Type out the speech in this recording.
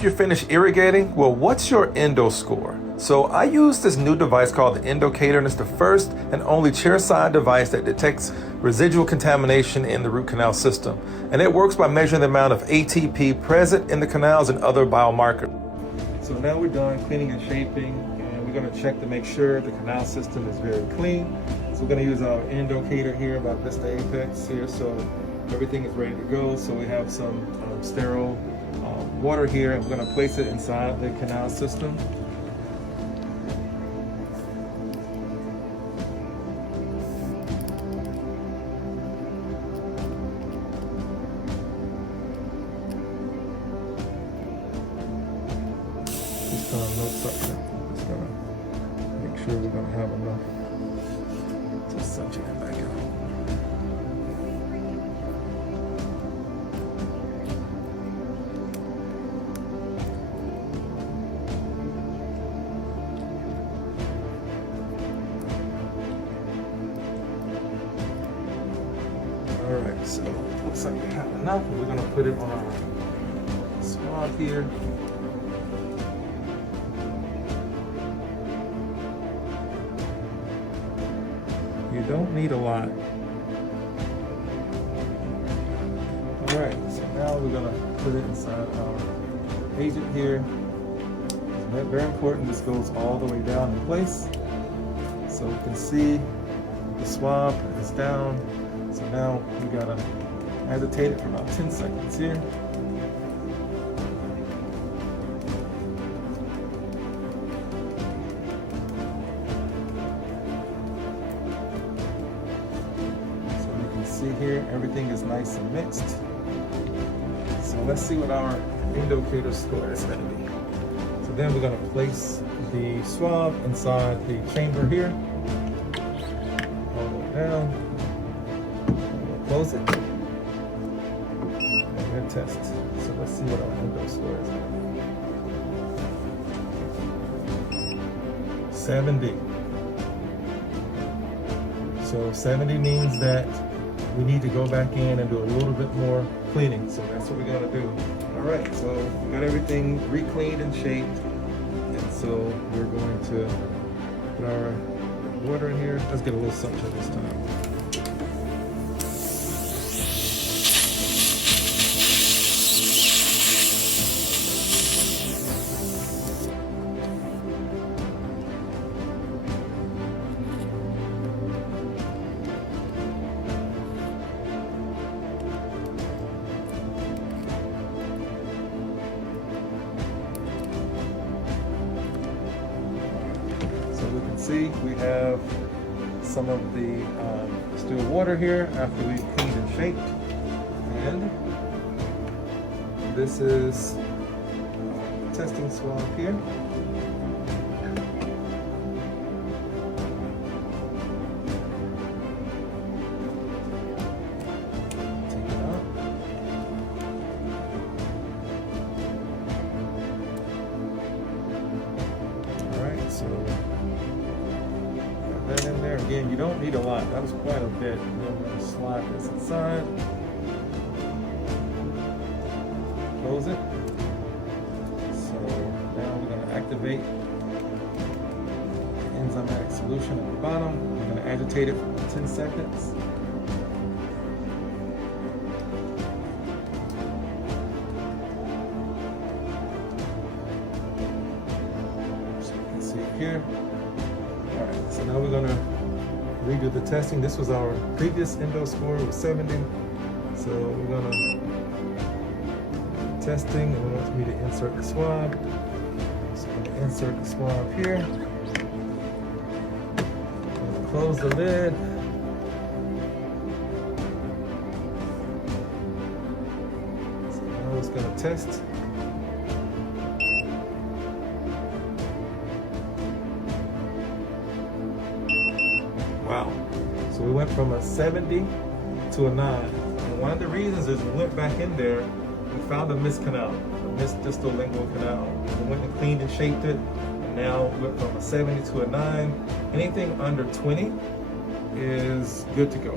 think you're finished irrigating? Well, what's your Endoscore? So I use this new device called the Endocator, and it's the first and only chairside device that detects residual contamination in the root canal system. And it works by measuring the amount of ATP present in the canals and other biomarkers. So now we're done cleaning and shaping, and we're going to check to make sure the canal system is very clean. So we're going to use our Endocator here about this the apex here, so everything is ready to go. So we have some sterile water here, and we're going to place it inside the canal system. Just no suction. Just going to make sure we're going to have enough to suction it back out. Alright, so looks like we have enough. We're going to put it on our swab here. You don't need a lot. Alright, so now we're going to put it inside our agent here. So very important, this goes all the way down in place. So you can see the swab is down. So now we gotta agitate it for about 10 seconds here. So you can see here, everything is nice and mixed. So let's see what our Endocator score is gonna be. So then we're gonna place the swab inside the chamber here. Hold it down. Close it, and we're going to test. So let's see what our Endoscore is. 70. So 70 means that we need to go back in and do a little bit more cleaning. So that's what we're going to do. All right, so we got everything re-cleaned and shaped. And so we're going to put our water in here. Let's get a little suction this time. We can see we have some of the still water here after we cleaned and shaped, and this is testing swab here. Take it out. All right, so that in there. Again, you don't need a lot. That was quite a bit. Then we're going to slide this inside. Close it. So now we're going to activate the enzymatic solution at the bottom. We're going to agitate it for 10 seconds. So you can see here. Alright, so now we're going to redo the testing. This was our previous Endoscore, was 70. So we're going to testing, and we want me to insert the swab. So I'm going to insert the swab here. I'm going to close the lid. So now it's going to test. Wow. So we went from a 70 to a 9. And one of the reasons is we went back in there, we found a missed canal, a missed distal lingual canal. We went and cleaned and shaped it, and now we went from a 70 to a 9. Anything under 20 is good to go.